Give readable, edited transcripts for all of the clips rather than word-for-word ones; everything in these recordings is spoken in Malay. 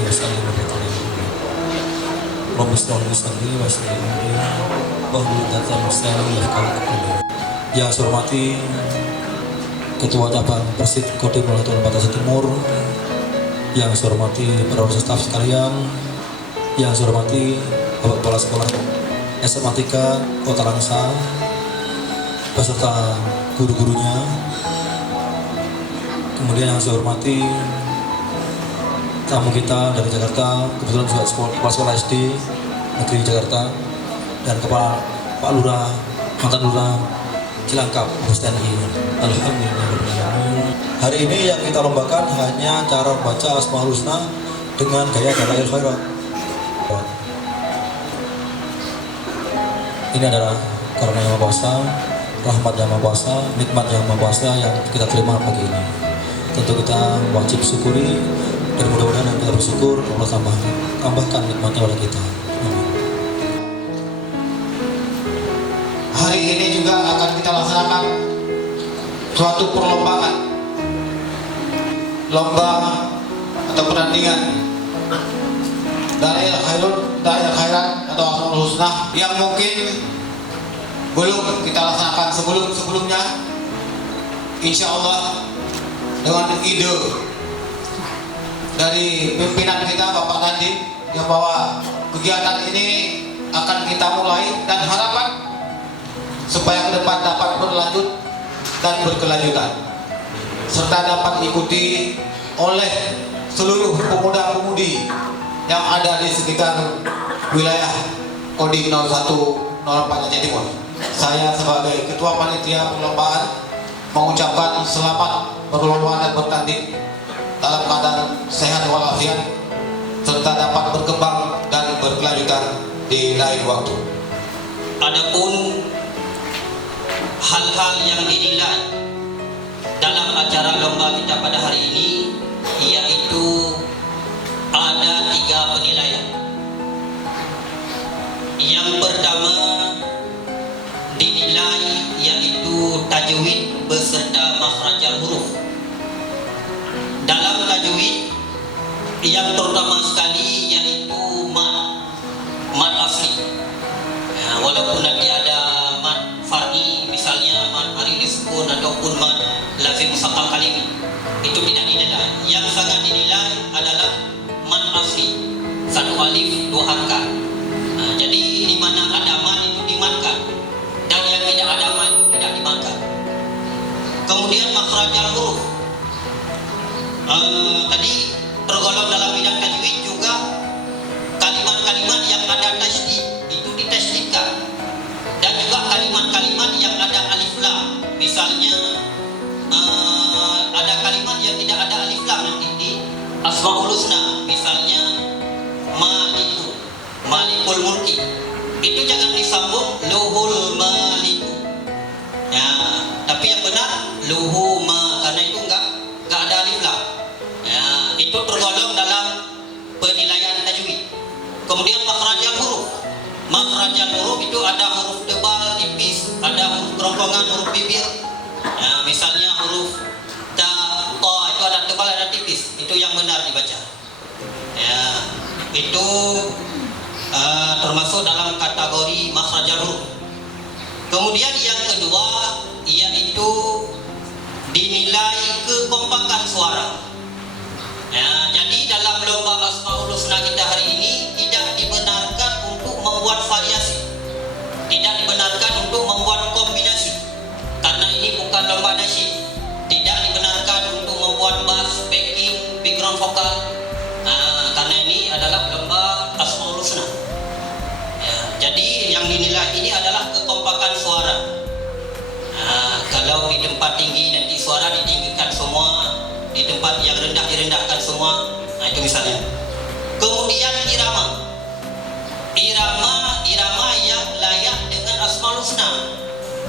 alihi wasallam wa barik. Rabbi sholli wa sallim wa sallim wa hudatan muslimin yafqahu. Yang saya hormati Ketua Cabang Persib Kodim Latul Batas Timur, yang saya hormati para staf sekalian, yang saya hormati Bapak Kepala Sekolah SMA 3 Kota Langsa beserta guru-gurunya, kemudian yang saya hormati tamu kita dari Jakarta, kebetulan juga kepala sekolah SD Negeri Jakarta, dan kepala Pak Lurah, mantan Lurah Cilangkap, Bos TNI. Alhamdulillah. Hari ini yang kita lombakan hanya cara membaca Asmaul Husna dengan gaya Dalail Khairat. Ini adalah karena yang Maha Kuasa, rahmat yang Maha Kuasa, nikmat yang Maha Kuasa yang kita terima pagi ini. Tentu kita wajib syukuri, dan mudah-mudahan kita bersyukur Allah tambahkan nikmatnya pada kita. Amin. Hari ini juga akan kita laksanakan suatu perlombaan, lomba atau pertandingan Dalail Khairat atau Asmaul Husna yang mungkin belum kita laksanakan sebelumnya. Insya Allah dengan ide dari pimpinan kita Bapak Nadiem yang bahwa kegiatan ini akan kita mulai, dan harapan supaya ke depan dapat berlanjut dan berkelanjutan, serta dapat diikuti oleh seluruh pemuda-pemudi yang ada di sekitar wilayah Kodim 01 04 Aceh Timur. Saya sebagai Ketua Panitia Perlombaan mengucapkan selamat berlomba dan bertanding dalam keadaan sehat walafiat, serta dapat berkembang dan berkelanjutan di lain waktu. Adapun hal-hal yang dinilai dalam acara lomba kita pada hari ini, yaitu ada 3 penilaian. Yang pertama dinilai yaitu tajwid beserta makhrajal huruf. Dalam tajwid yang terutama sekali yaitu mad asli. Walaupun nanti ada mad far'i, misalnya mad arili sukun ataupun mad lazim musaqqal kalimi, itu tidak dinilai. Yang sangat dinilai adalah mad asli, 1 alif 2 harakat. Jadi di mana ada mad itu dimadkan, dan yang tidak ada mad itu tidak dimadkan. Kemudian makhrajal huruf tadi tergolong dalam bidang tajwid juga kalimat-kalimat yang ada tasydid itu ditasydidkan, dan juga kalimat-kalimat yang ada alif lam. Misalnya ada kalimat yang tidak ada alif lam nanti di Asmaul Husna, misalnya Maliku, Malikul Mulki, itu jangan disambung luhul maliku ya, tapi yang benar luhu ma, karena itu enggak ada alif lam ya, itu tergolong dalam penilaian tajwid. Kemudian makhrajal huruf. Makhrajal huruf itu ada huruf tebal, tipis, ada huruf kerongkongan, huruf bibir. Ya, misalnya huruf ta, itu ada tebal, ada tipis. Itu yang benar dibaca. Ya, itu termasuk dalam kategori makhrajal huruf. Kemudian yang kedua yaitu dinilai kekompakan suara. Ya, jadi dalam lomba Asmaul Husna kita hari ini tidak dibenarkan untuk membuat variasi, tidak dibenarkan untuk membuat kombinasi, karena ini bukan lomba nasyid. Tidak dibenarkan untuk membuat bass, backing, background vokal, karena ini adalah lomba Asmaul Husna. Ya, jadi yang dinilai ini adalah kekompakan suara. Kalau di tempat tinggi nanti suara ditinggikan semua, di tempat yang rendah direndahkan semua. Nah, itu misalnya. Kemudian irama yang layak dengan Asmaul Husna.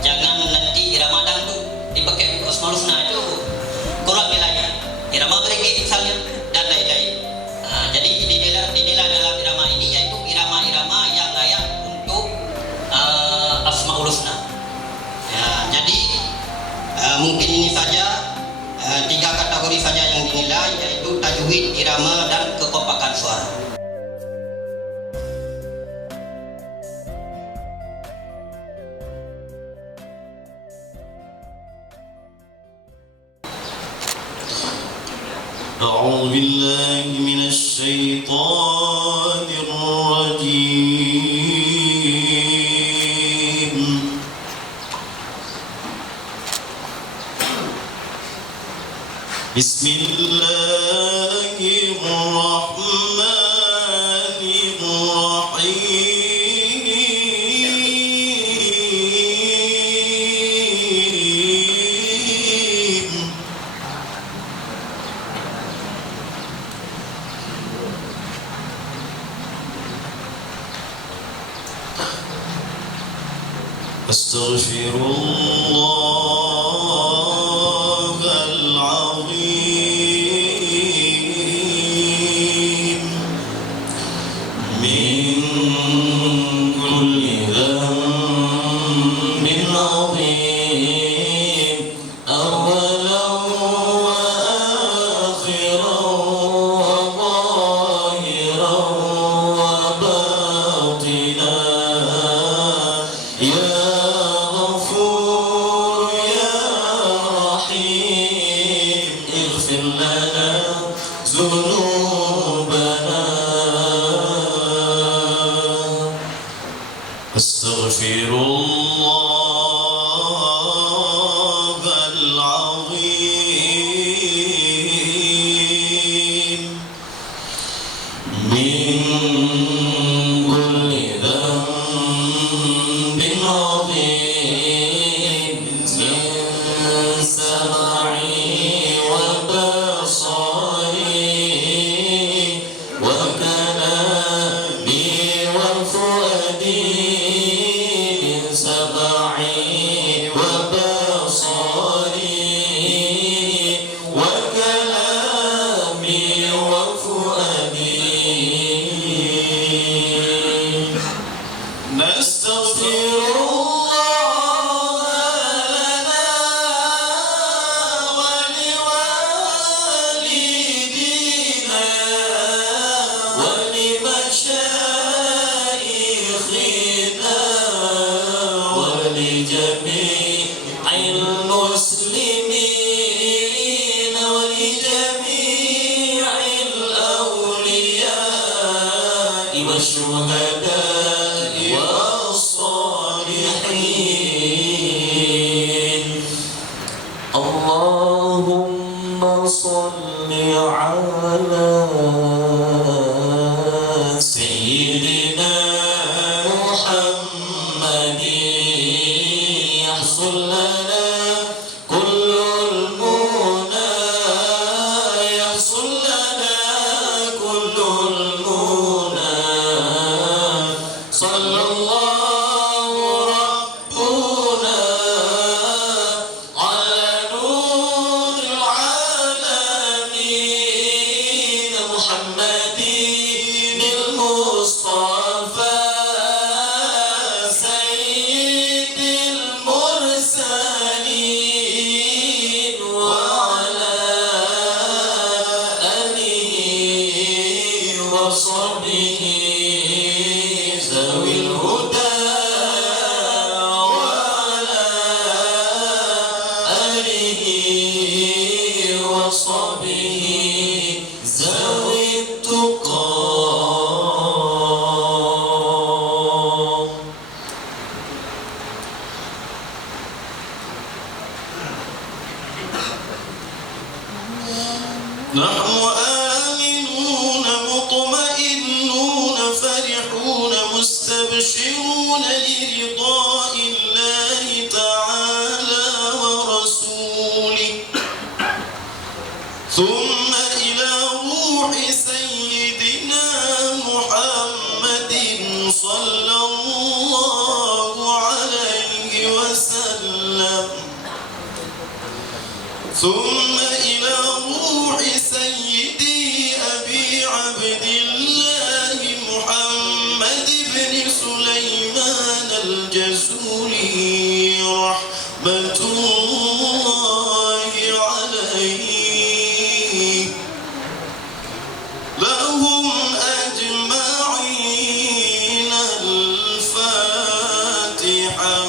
Jangan nanti irama dangdut dipakai untuk Asmaul Husna, itu kurang layak. Irama berengge misalnya dan lain-lain. Jadi dinilai dalam irama ini yaitu irama-irama yang layak untuk Asmaul Husna. Ya, jadi mungkin ini saja 3 kategori saja yang dinilai, yaitu tajwid, irama, dan kekompakan suara. الشيطان الرجيم. بسم الله الرحمن الرحيم. أستغفر الله العظيم من كل ذنب عظيم، أولا وآخرا وظاهرا وباطنا، يا غفور يا رحيم، اغفر لنا ذنوبنا. أستغفر الله العظيم من كل ذنب عظيم، من سمعي وبصري وكلامي وفؤادي، من سمعي وبصري وكلامي وفؤادي. نستغفر الله لنا ولوالدينا ولمشايخنا ولجميع المسلمين ولجميع الأولياء والشهداء والصالحين. اللهم صل على سيدنا محمد، يحصل لنا كل المنى، يحصل لنا كل المنى. صلى الله ربنا على نور العالمين محمد المصطفى سيد المرسلين، وعلى آله وصحبه ذوي الهدى، وعلى آله وصحبه ذوي التقى. نحن آمنون مطمئنون فرحون مستبشرون لرضاء الله تعالى ورسوله، ثم إلى روح سيدنا محمد صلى الله عليه وسلم، ثم إلى روح سيدي أبي عبد الله محمد بن سليمان الجزولي رحمة الله عليه، لهم أجمعين الفاتحة.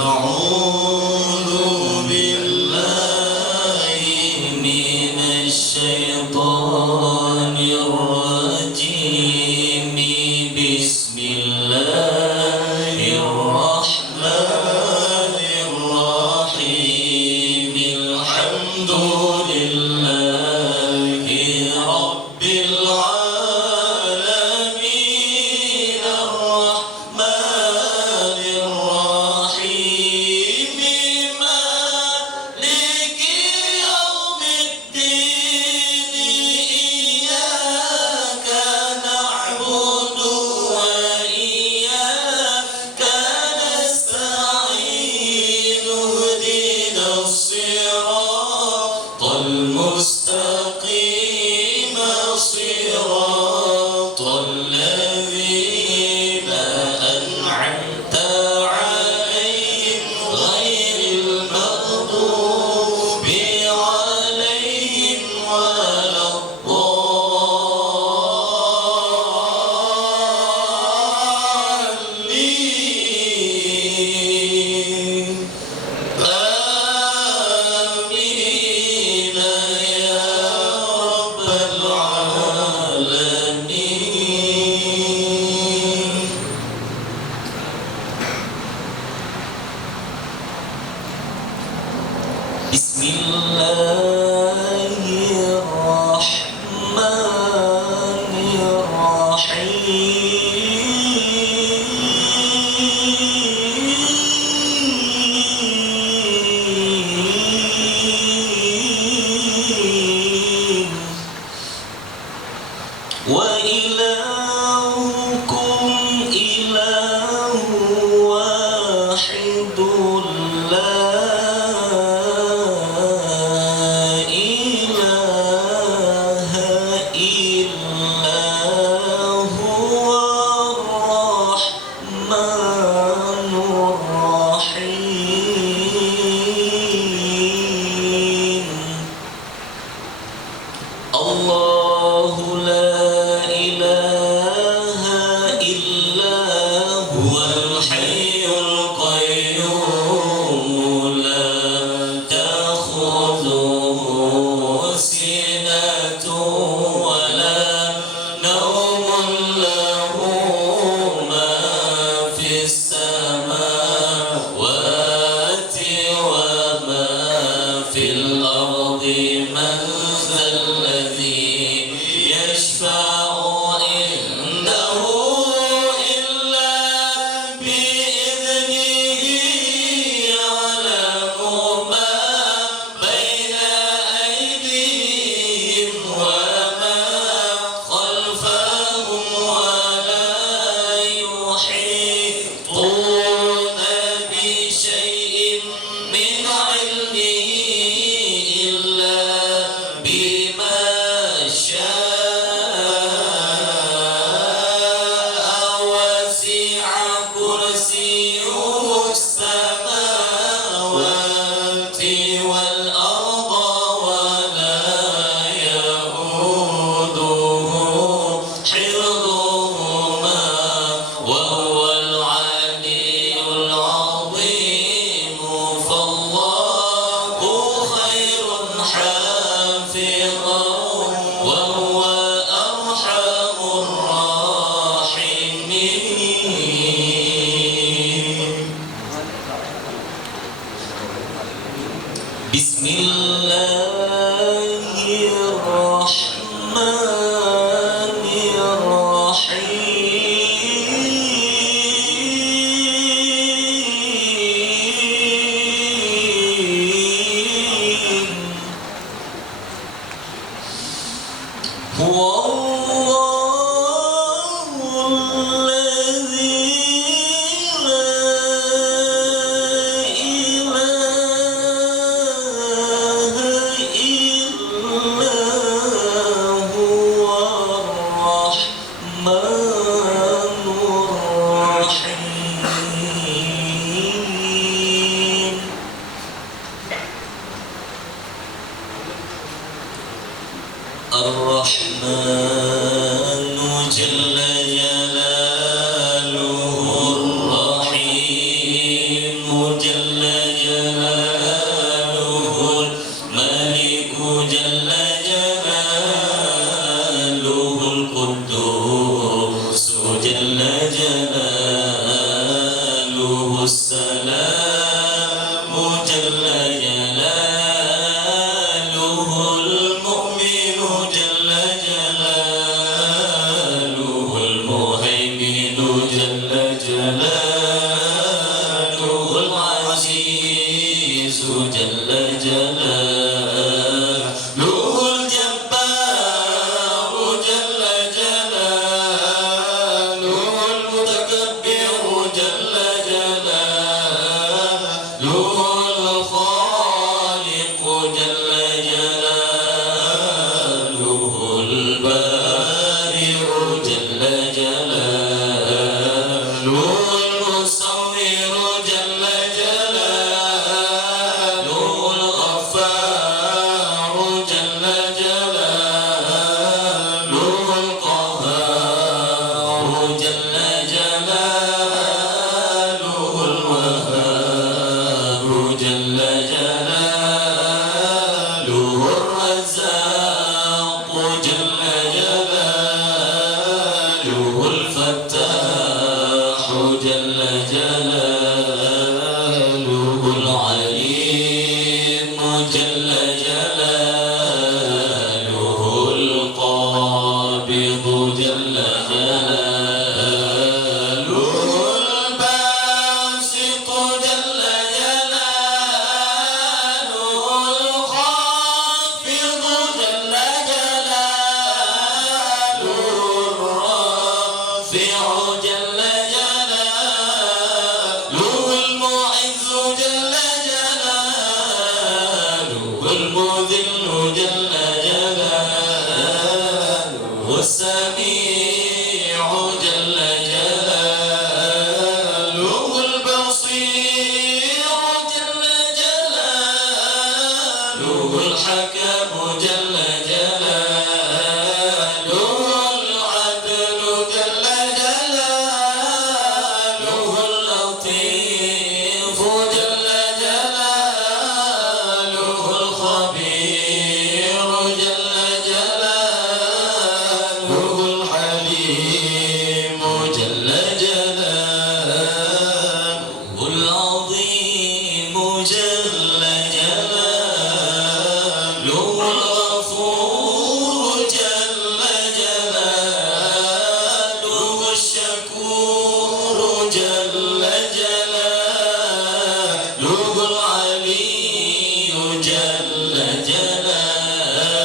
أعوذ بالله من الشيطان الرجيم بسم الله الرحمن الرحيم الحمد لله رب العالمين الرحمن الرحيم مالك يوم الدين إياك نعبد وإياك نستعين اهدنا الصراط المستقيم صراط الذين أنعمت عليهم غير المغضوب عليهم ولا الضالين آمين يا رب العالمين. بسم الله الرحمن الرحيم وإلهكم إله واحد لا إله إلا هو الرحمن الرحيم. الله لا إله إلا هو الحي القيوم لا تأخذه سنة ولا نوم له ما في السماوات وما في الأرض من ذا الذي يشفع عنده إلا بإذنه يعلم ما بين أيديهم وما خلفهم ولا يحيطون بشيء من علمه إلا بما شاء وسع كرسيه السماوات والأرض ولا يئوده حفظهما وهو العلي العظيم فالله خير حافظا وهو أرحم الراحمين. بسم الله الرحمن الرحيم هو الله الذي لا إله إلا هو الرحمن الرحيم. الرحمن جل جلاله الرحيم جل جلاله الملك جل جلاله البارئ جل جلاله المصور جل جلاله الغفار جل جلاله القهار جل جلاله الوهاب جل جلاله الرزاق جل جلاله الفتاح جل جلاله العليم جل جلاله القابض جل جلاله الباسط جل جلاله الخافض جل جلاله الرافع جل جلاله المعز جل جلاله المذل جل جلاله السميع جل جلاله البصير جل جلاله الحكم جل جلاله العدل جل جلاله اللطيف جل جلاله الخبير جل جلاله الحليم جل جلاله العظيم جل جلاله الغفور جل جلاله الشكور جل جلاله العلي جل جلاله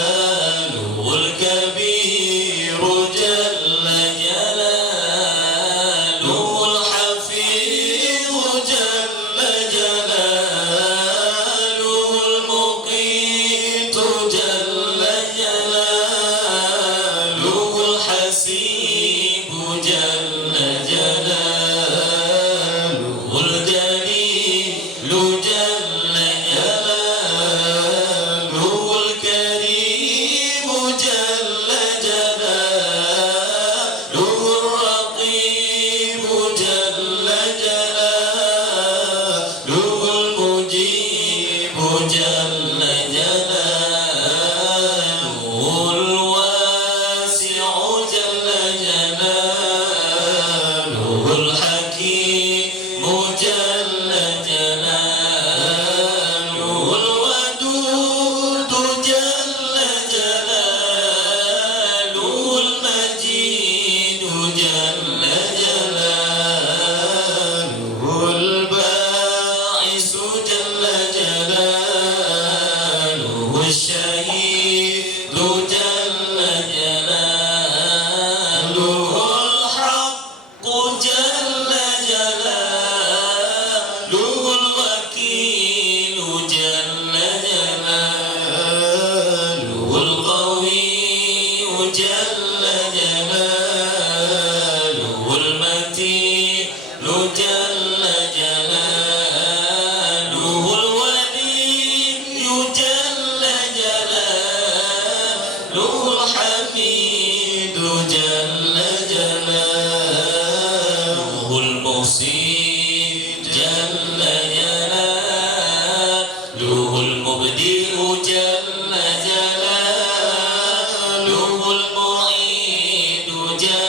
الكبير جل جلاله الحفيظ جل جلاله المقيت جل جلاله الحسيب جل جلاله الجليل جل جلاله الكريم جل جلاله الرقيب جل جلاله المجيب جل جلاله الواسع جل جلاله الحكيم جل جلاله الودود جل جلاله المجيد جل جلاله الباعث جل جلاله الشهيد جل جلاله الحق جل جلاله الوكيل جل جلاله القوي جل جلاله المتين جل جلاله الولي جل جلاله الحميد جل جلاله المصيب جل جلاله المبدئ جل جلاله المعيد جل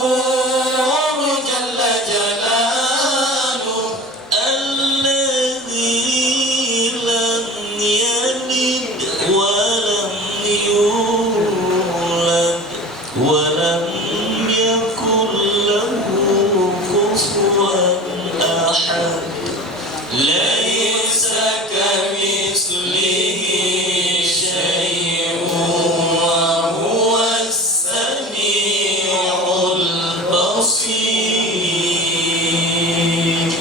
الغفور جل جلاله الذي لم يلد ولم يولد ولم يكن له كفوا أحد ليس كمثله شيء وهو السميع البصير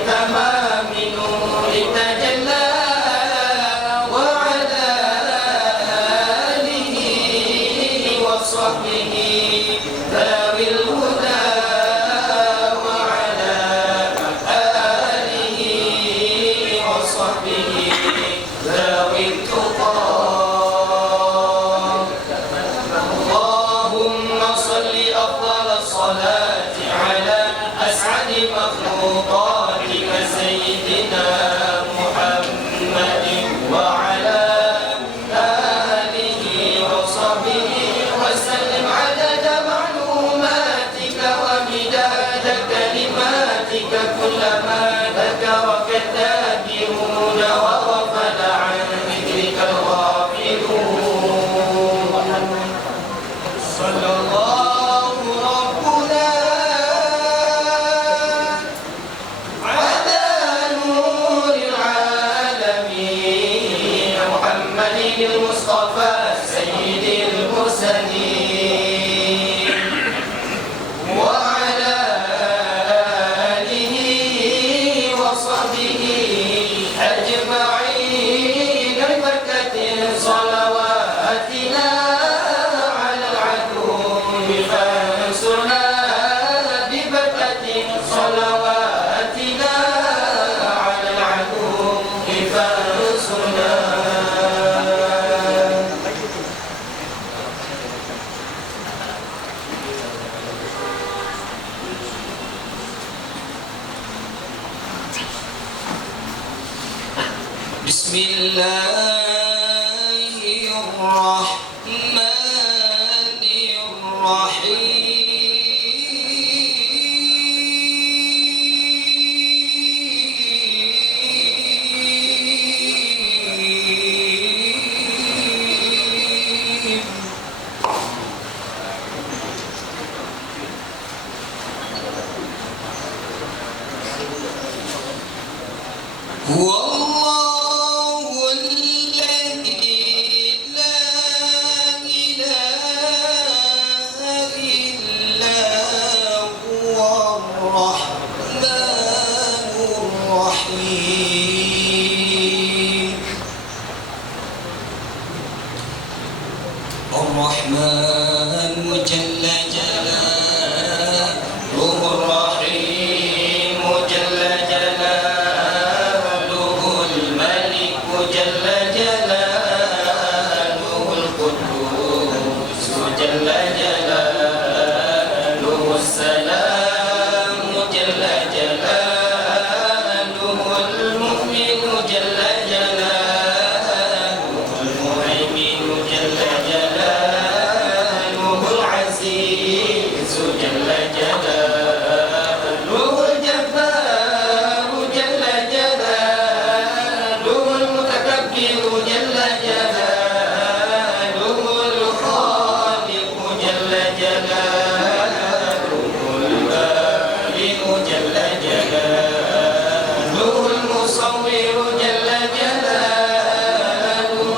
تمام نور تجلى وعلى آله وصحبه ذوي الهدى وعلى آله وصحبه ذوي التقى اللهم صل أفضل الصلاة على أسعد مخلوقاتك سيدنا محمد وعلى آله وصحبه وسلم عدد معلوماتك ومداد كلماتك كلما ذكرك الذاكرون وغفل عن ذكرك الغافلون صلى الله ربنا على نور العالمين محمد المصطفى سيد المرسلين وعلى آله وصحبه أجمعين ببركة صلواتنا على العدو فانصرنا ببركة صلواتنا على العدو فانصرنا بسم الله الرحمن الرحيم هو الله الذي لا إله إلا هو الرحمن الرحيم الرحمن جل جلاله الرحيم جل جلاله الملك جل جلاله القدوس جل جلاله السلام جل جلاله المؤمن جل جلاله المهيمن جل جلاله العزيز جل جلاله الجبار جل جلاله المتكبر جل جلاله الخالق جل جلاله البارئ جل جلاله المصور جل جلاله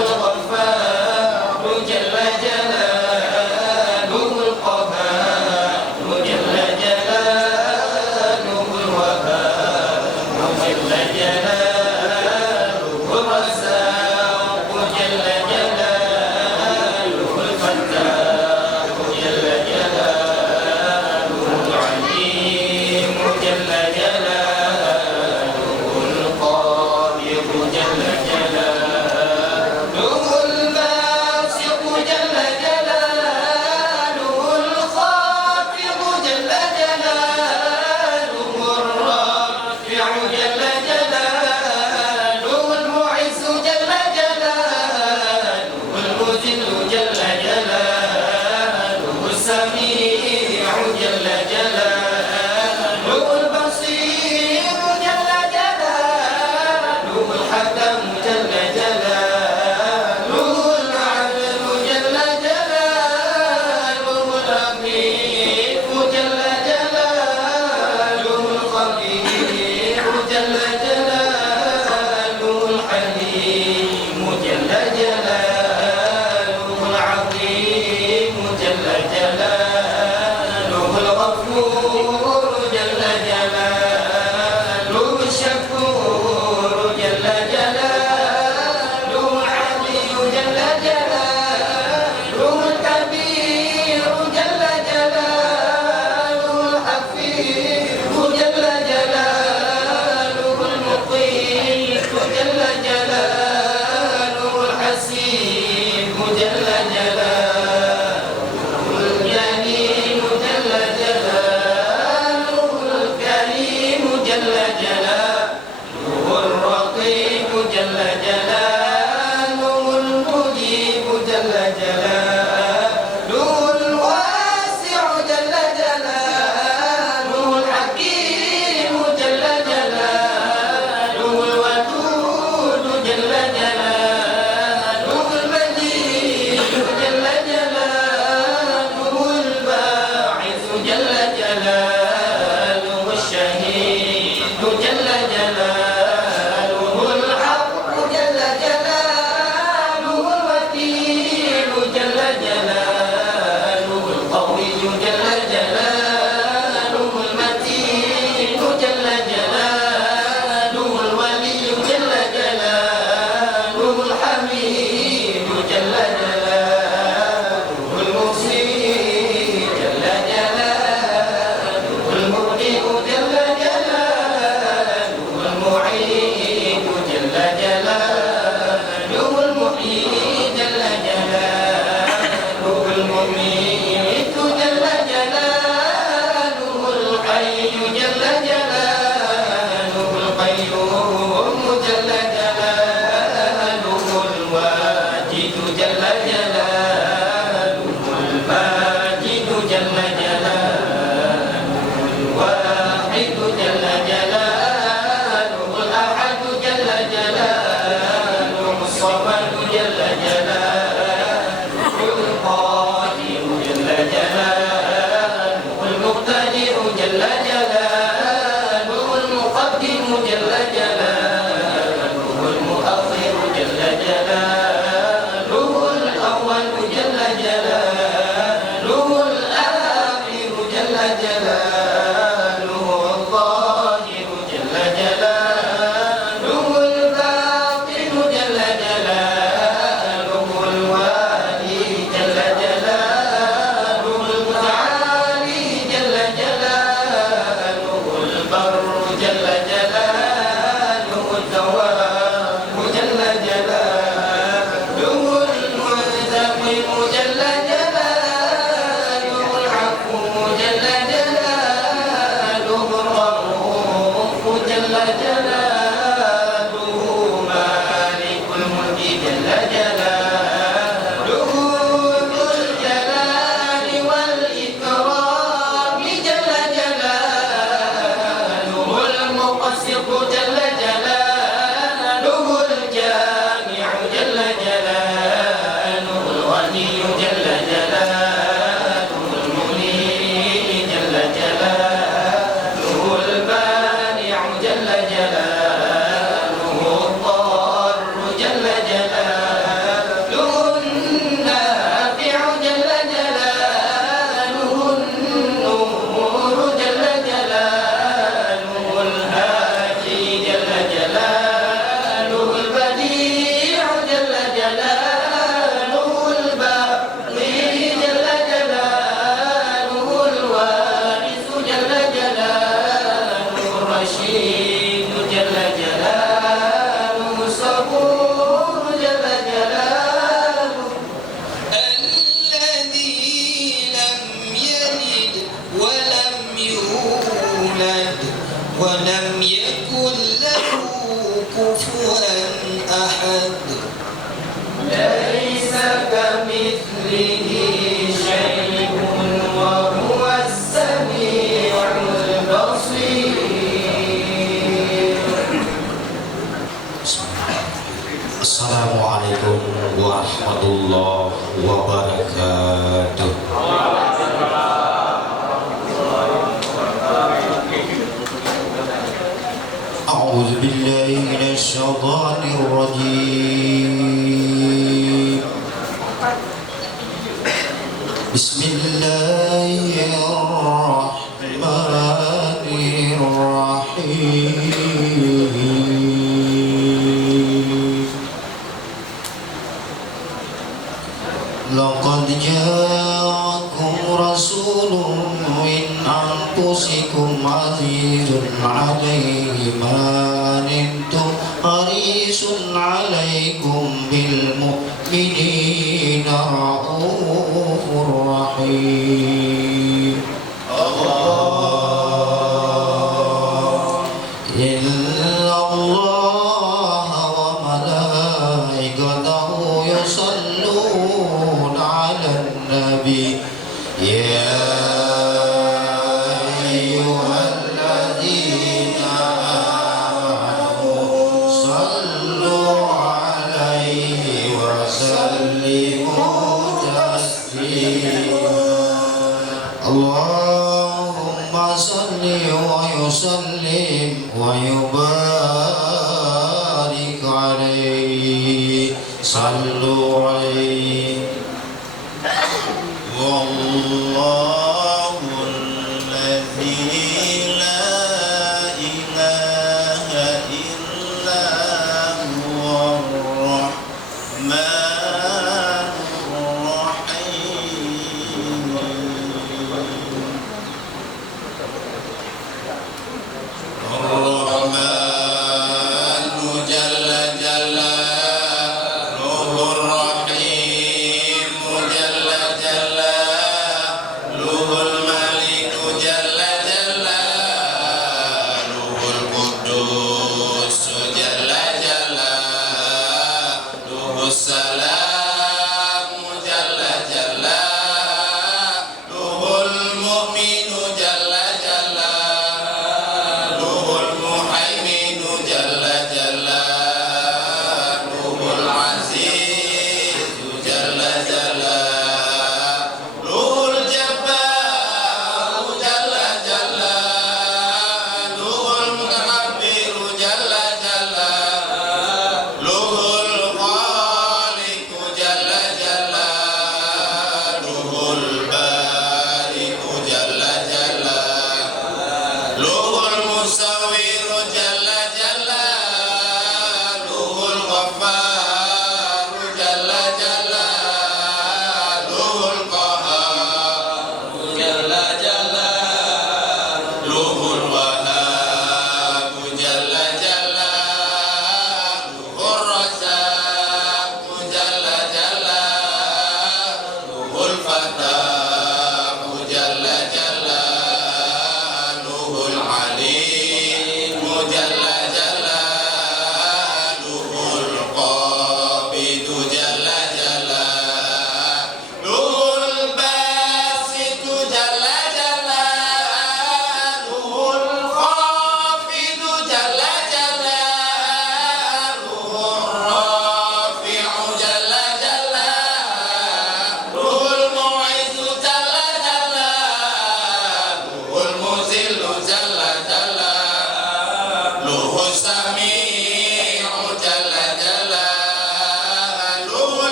الغفار جل جلاله القهار جل جلاله الوهاب جل جلاله الرزاق جل جلاله الفتاح جل جلاله السميع جل جلاله البصير جل جلاله الحكم جل جلاله العدل جل جلاله الرقيب جل جلاله الخبير جل جلاله الحليم جل جلاله العظيم جل جلاله الغفور جل جلاله الشكور جل جلاله العلي جل جلاله الكبير جل جلاله الحفيظ جل جلاله المقيت جل جلاله الحسيب جل جلاله الجليل جل جلاله الكريم جل جلاله الرقيب جل جلاله المجيب جل جلاله الواسع جل جلاله الحكيم جل جلاله الودود جل جلاله المجيد جل جلاله الباعث جل جلاله الشهيد جل جلاله الحق جل جلاله الوكيل جل جلاله القوي جل جلاله المتين جل جلاله الولي جل جلاله الحميد جل جلاله المحصي جل جلاله المبدئ جل جلاله المعيد جل جلاله المحيي جل جلاله المميت جل جلاله الحي جل جلاله القيوم جل جلاله الواجد جل جلاله الماجد جل جلاله الواحد جل جلاله الأحد جل جلاله الصمد جل جلاله القادر جل جلاله المقتدر جل جلاله المقدم جل جلاله المؤخر جل جلاله الأول جل جلاله الآخر جل جلاله الظاهر جل جلاله الباطن جل جلاله الوالي جل جلاله المتعالي جل جلاله البر جل جلاله التواب جل جلاله المنتقم جل جلاله العفو جل جلاله الرؤوف جل جلاله مالك الملك جل جلاله ذو الجلال والإكرام جل جلاله المقسط جل جلاله الجامع جل جلاله الغني جل جلاله المغني جل جلاله البارع جل جلاله الضار جل جلاله النافع جل جلاله النور جل جلاله الهادي جل جلاله البديع جل جلاله الباقي جل جلاله الوارث جل جلاله الرشيد جل جلاله الصبور جل جلاله الذي لم يلد ولم يولد ولم يكن له كفوا أحد ليس كمثله شيء بسم الله الرحمن الرحيم لقد جاءكم رسول من أنفسكم عزيز عليه ما عنتم حريص عليكم بالمؤمنين رؤوف رحيم إن الله وملائكته يصلون على النبي يا أيها الذين آمنوا صلوا عليه وسلموا تسليما اللهم صل ويسلم ويبارك عليه صلوا عليه والله الذي لا إله إلا هو الرحمن الرحيم الرحمن جل جلاله الرحيم جل جلاله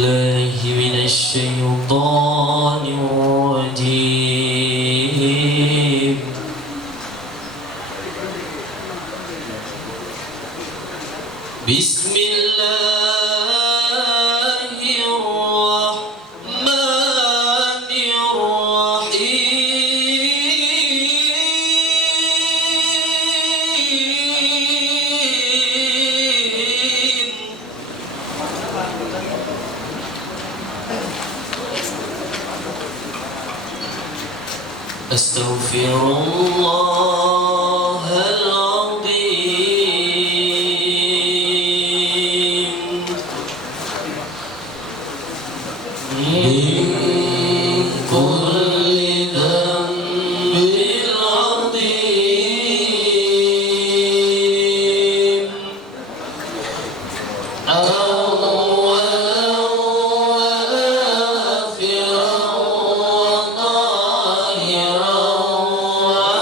بالله من الشيطان الرجيم. بسم الله الرحمن الرحيم. أستغفر الله العظيم من كل ذنب عظيم أولا وآخرا وظاهرا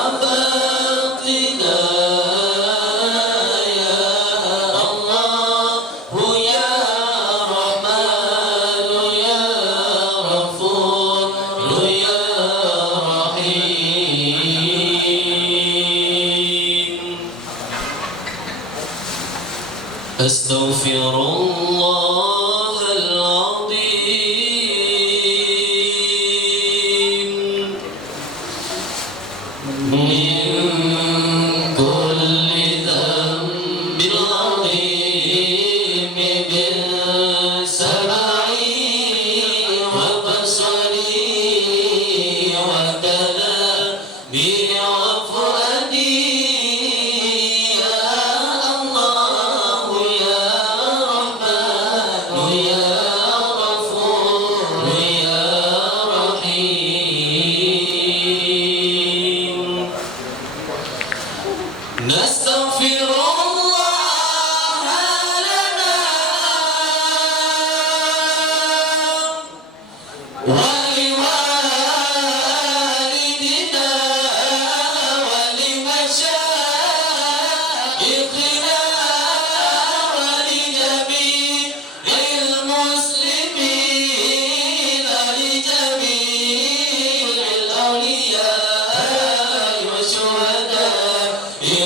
وباطنا يا الله يا رحمن يا غفور يا رحيم. أستغفر الله العظيم من كل ذنب عظيم بالسمعي وبصري وكلامي وفؤادي يا الله يا رحمن يا غفور يا رحيم. نستغفر الله لنا ولوالدنا ولمشايخنا ولجميع المسلمين لجميع الأولياء والشهداء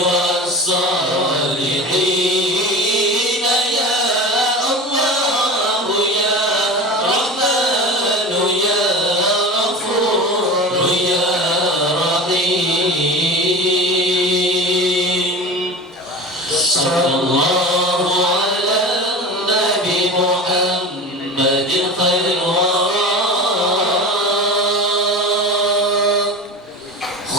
والصالحين يا الله يا رحمن يا غفور يا رحيم. صلى الله على النبي محمد خير الورى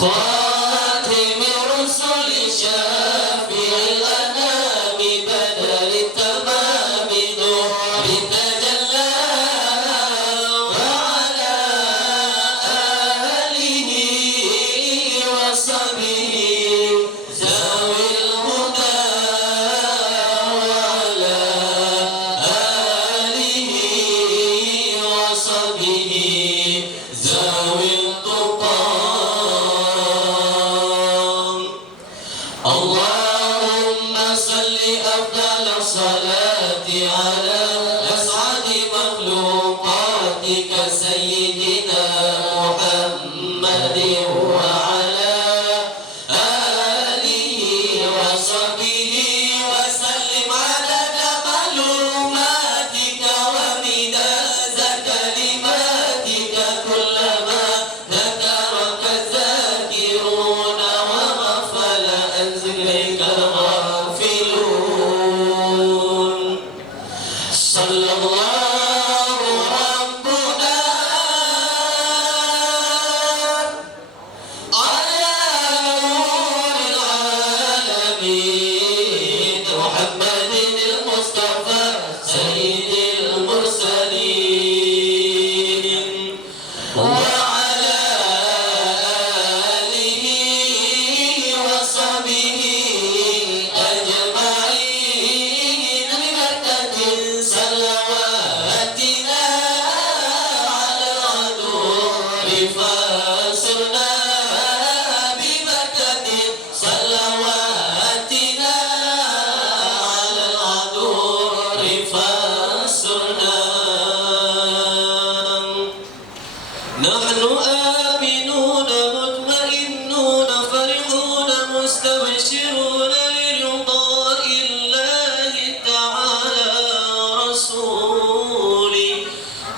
خاتم الرسل شافع الأنام بدر التمام نور تجلى وعلى آله وصحبه ذوي الهدى وعلى آله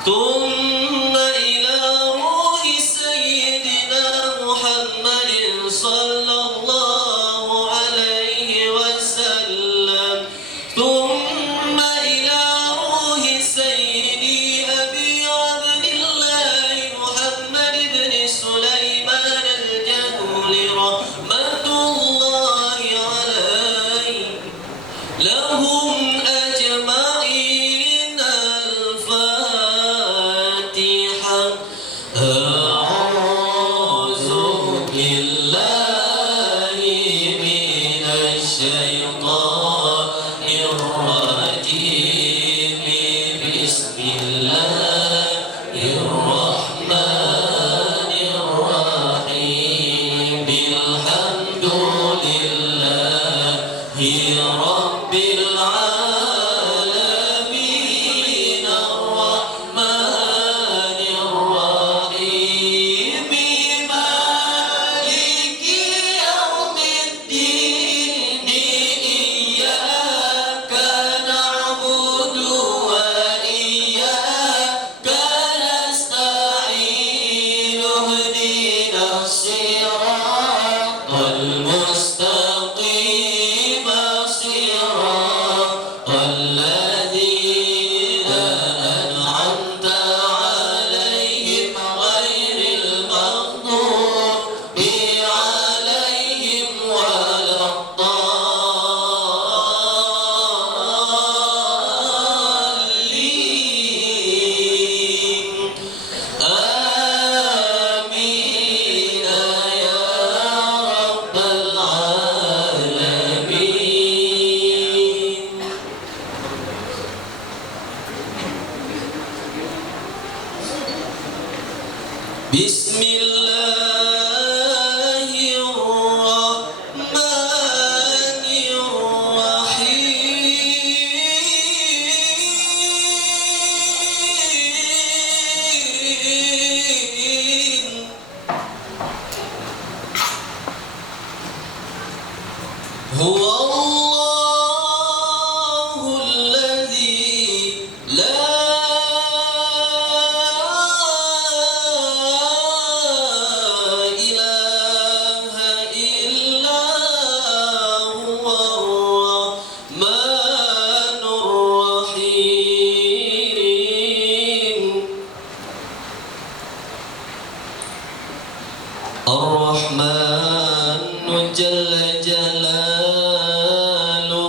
ثم إلى روح سيدنا محمد صلى الله عليه وسلم ثم إلى روح سيدي أبي عبد الله محمد بن سليمان الجهولي رحمة الله عليه لهم أجمعين الفاتحة. أعوذ بالله من الشيطان الرجيم. بسم الله الرحمن الرحيم. الحمد لله رب العالمين الرحمن الرحيم مالك يوم الدين إياك نعبد وإياك نستعين اهدنا الصراط المستقيم صراط الذين أنعمت عليهم غير المغضوب عليهم ولا الضالين. آمين يا رب العالمين. بسم الله الرحمن الرحيم. هو الله الذي لا إله إلا هو الرحمن الرحيم. الرحمن جل جلاله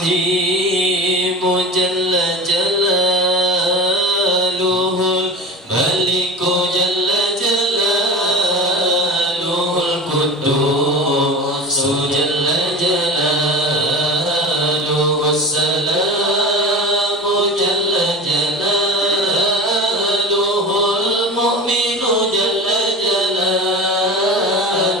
الرحيم جل جلاله الملك جل جلاله القدوس جل جلاله السلام جل جلاله المؤمن جل جلاله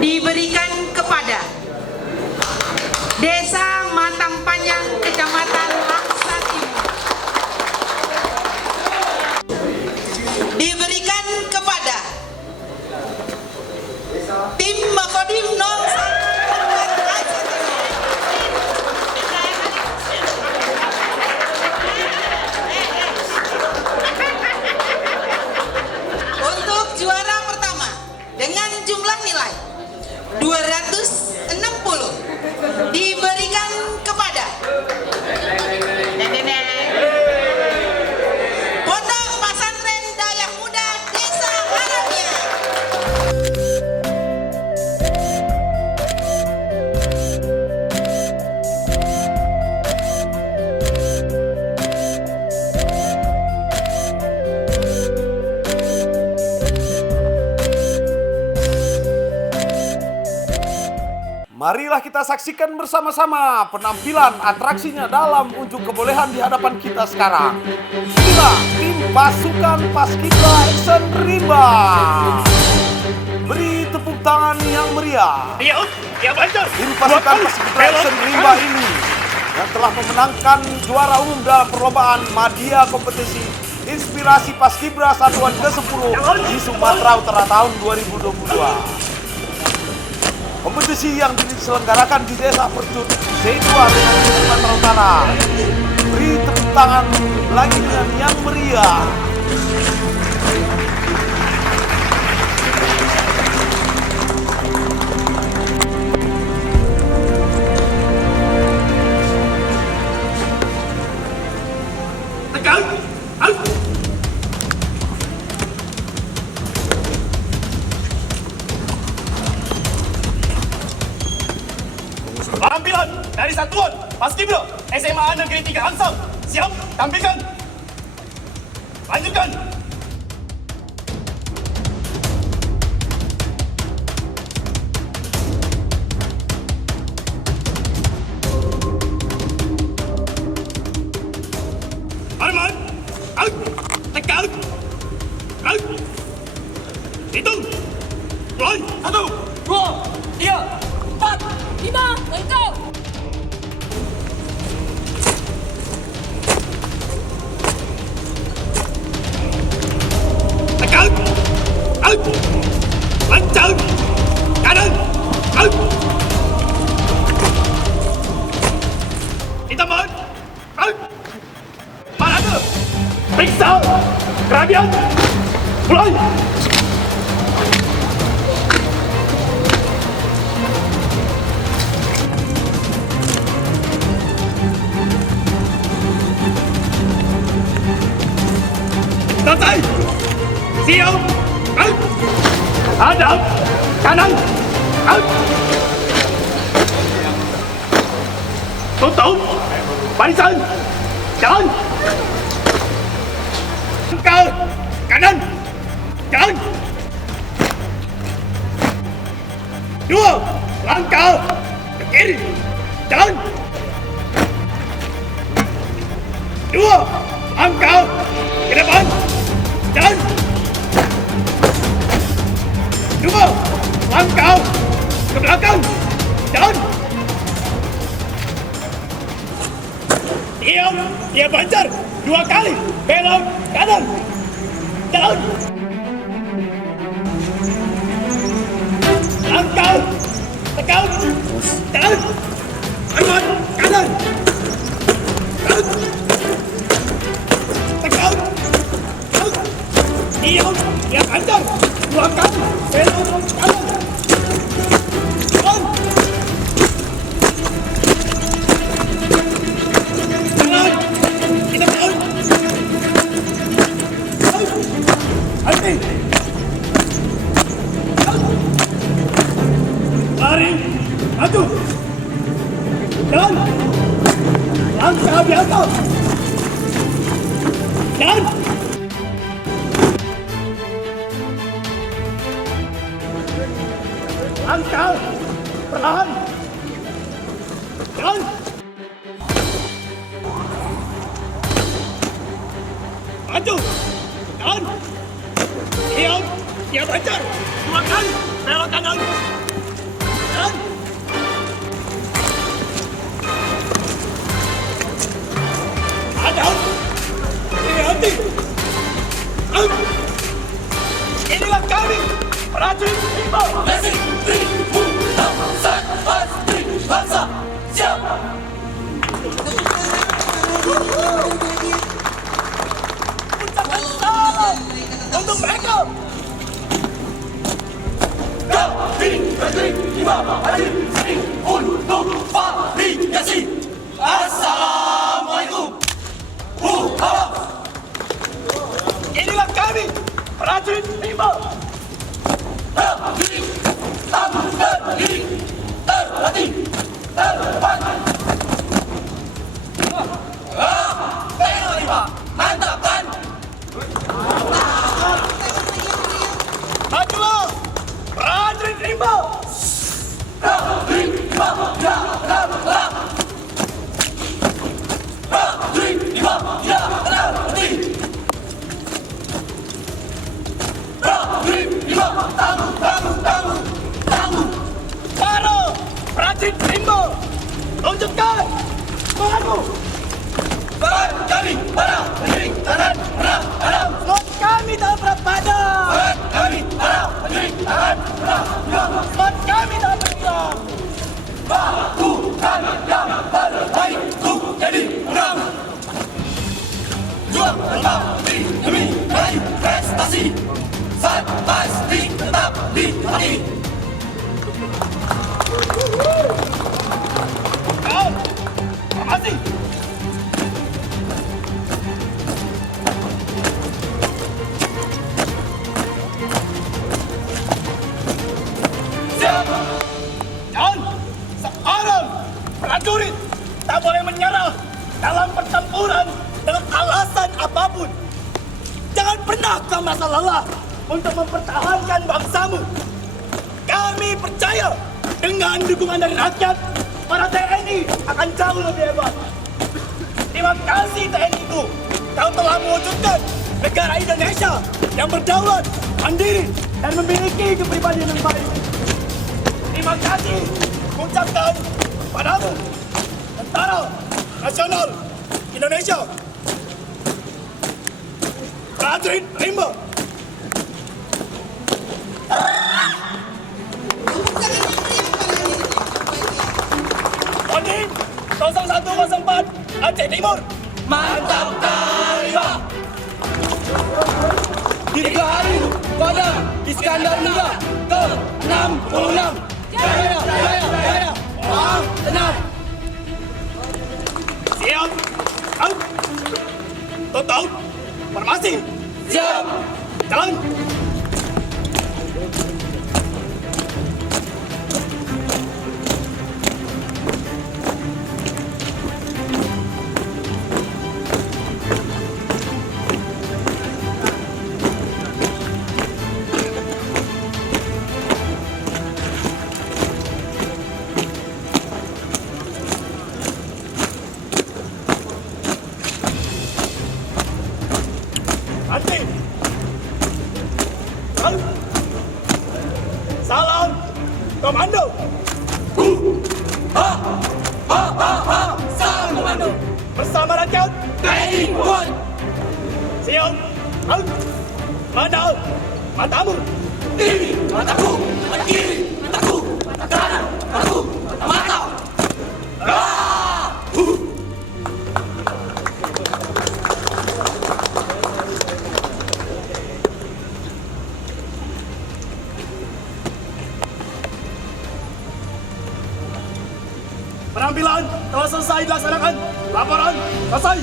diberikan kepada Desa Matang Panjang, Kecamatan Laksa Timur. Diberikan kepada tim Makodim 01 Laksa Timur. Untuk juara pertama dengan jumlah nilai 260 diberikan kepada Pondok Pesantren Dayah Muda Desa Arabia. Marilah kita saksikan bersama-sama penampilan atraksinya dalam unjuk kebolehan di hadapan kita sekarang. Inilah tim pasukan Paskibra Action Rimba. Beri tepuk tangan yang meriah. Tim pasukan Paskibra Action Rimba ini yang telah memenangkan juara umum dalam perlombaan Madya Kompetisi Inspirasi Paskibra Satuan ke-10 di Sumatera Utara tahun 2022. Kompetisi yang diselenggarakan di Desa Percut, Setua dengan Sumatera Utara. Beri tepuk tangan lagi dengan yang meriah. Penampilan dari Satuan Paskibra SMA Negeri 3 Angsam. Siap, tampilkan. Lanjutkan. Arman, out, tekan, out. Hitung. Mulai. 1, 2, 3, 4, 5, go! Tekan, out, lancar, kanan, out. Ditambah, out. Parade, periksa, kerabian, mulai. Selesai. Siap. Out. Hadap. Kanan. Out. Tutup. Barisan. Jalan. Langkah. Kanan. Jalan. 2 langkah ke kiri. Jalan. 2 langkah ke depan. Jalan. 2 langkah ke belakang. Jalan. Diam. Dia bancar 2 kali. Belok kanan. Jalan. Langkah. Tekan. Jalan. Arman. Kanan. Jalan. Tekan. Diam, dia panjang 2 kali, belok kanan. Jalan. Jalan. Kita jalan. Henti. Lari. Maju. Jalan. Langkah biasa. Jalan. Langkah perlahan. Jalan. Maju. Jalan. Diam. Siap hajar. 2 kali. Belok kanan. Jalan. Ada. Hati. Inilah kami, prajurit Rimba. Messi, Ribu, Bangsa, siap. Ucapkan salam untuk mereka. Kami prajurit Rimba hadir sini untuk variasi. Assalamualaikum. Inilah kami, prajurit Rimba. Berdiri, tamu berdiri, terlatih, terdepan. Bela Rimba, mantap kan? Majulah, prajurit Rimba. Prajurit Rimba, ya, prajurit Rimba, ya, terlatih. Prajurit Rimba, tamu. Para prajurit Rimba, tunjukkan semangatmu. Kami para prajurit tahanan Adam. Semangat kami tak berpada. Kami para prajurit tahanan Adam. Semangat kami tak berada. Lakukan yang terbaik untuk jadi menang. Juang berbakti demi meraih prestasi. Pasti tetap di hati. Formasi. Siap. Dan sekarang prajurit tak boleh menyerah dalam pertempuran dengan alasan apapun. Jangan pernah kau merasa lelah untuk mempertahankan bangsamu. Kami percaya dengan dukungan dari rakyat, para TNI akan jauh lebih hebat. Terima kasih TNI-ku. Kau telah mewujudkan negara Indonesia yang berdaulat, mandiri, dan memiliki kepribadian yang baik. Terima kasih ucapkan padamu, Tentara Nasional Indonesia. Prajurit Rimba. Kodim 0104 Aceh Timur. Mantap Taliban. Dirgahayu pada Iskandar Muda ke-66. Jaya. Tenang. Siap. Out. Total. Formasi. Siap. Jalan. Hati. Salam komando. Salam komando. Bersama rakyat TNI kuat. Siap. Mana matamu? Ini mataku. Mata kiri. Mataku. Mata kanan. Mataku. Mata. Penampilan telah selesai dilaksanakan. Laporan selesai.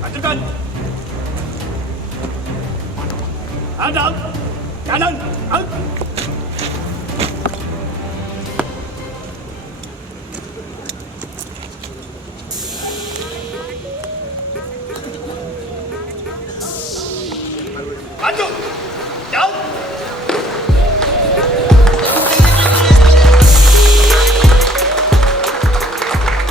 Lanjutkan. Hadap kanan. Lanjut. Jauh.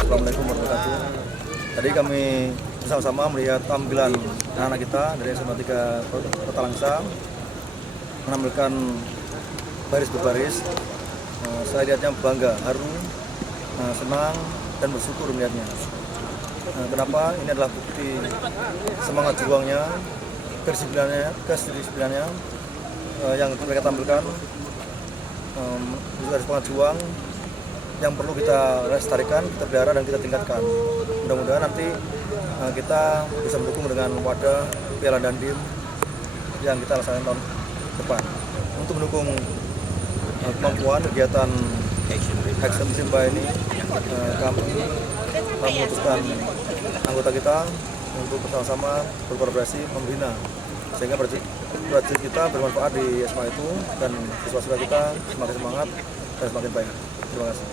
Assalamualaikum warahmatullahi wabarakatuh. Tadi kami bersama-sama melihat tampilan anak-anak kita dari SMA 3 Kota Langsam menampilkan baris berbaris. Saya lihatnya bangga, haru, senang, dan bersyukur melihatnya. Kenapa? Ini adalah bukti semangat juangnya, kedisiplinannya yang mereka tampilkan. Itu adalah semangat juang yang perlu kita lestarikan, kita pelihara, dan kita tingkatkan. Mudah-mudahan nanti kita bisa mendukung dengan wadah Piala Dandim yang kita laksanakan tahun depan. Untuk mendukung kemampuan kegiatan Action Simba ini, kami memutuskan anggota kita untuk bersama-sama berkolaborasi membina sehingga prajurit kita bermanfaat di SMA itu dan siswa-siswa kita semakin semangat dan semakin baik. Terima kasih.